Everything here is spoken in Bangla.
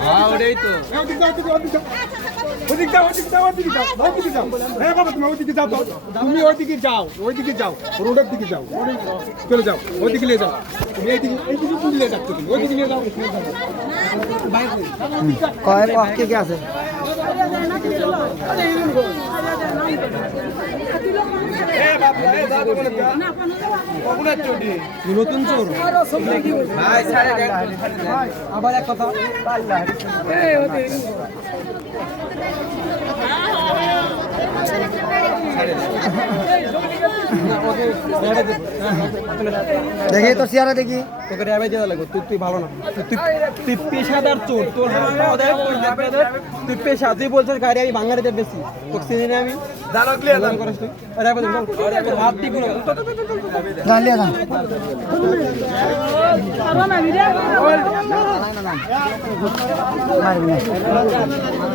হ্যাঁ ওটাই তো ওদিকে যাও হ্যাঁ বাবা তুমি ওইদিকে যাও তুমি ওইদিকে যাও রোডের দিকে যাও চলে যাও ওইদিকে নিয়ে যাও তুমি এইদিকে তুমি নিয়ে যাচ্ছ তুমি ওইদিকে নিয়ে যাও কে আছে নতুন চোর আবার এক কথা দেখি তো চেয়ারে দেখি তোকে রেবে দেওয়া লাগবে তুই ভালো না তুই পেশাদার চোর তোর তুই পেশা তুই বলছিস গাড়ি আমি বাঙালিতে বেশি তোকে চিনি না আমি করিস তুই হাত টিপু দাঁড়িয়ে না মারবি না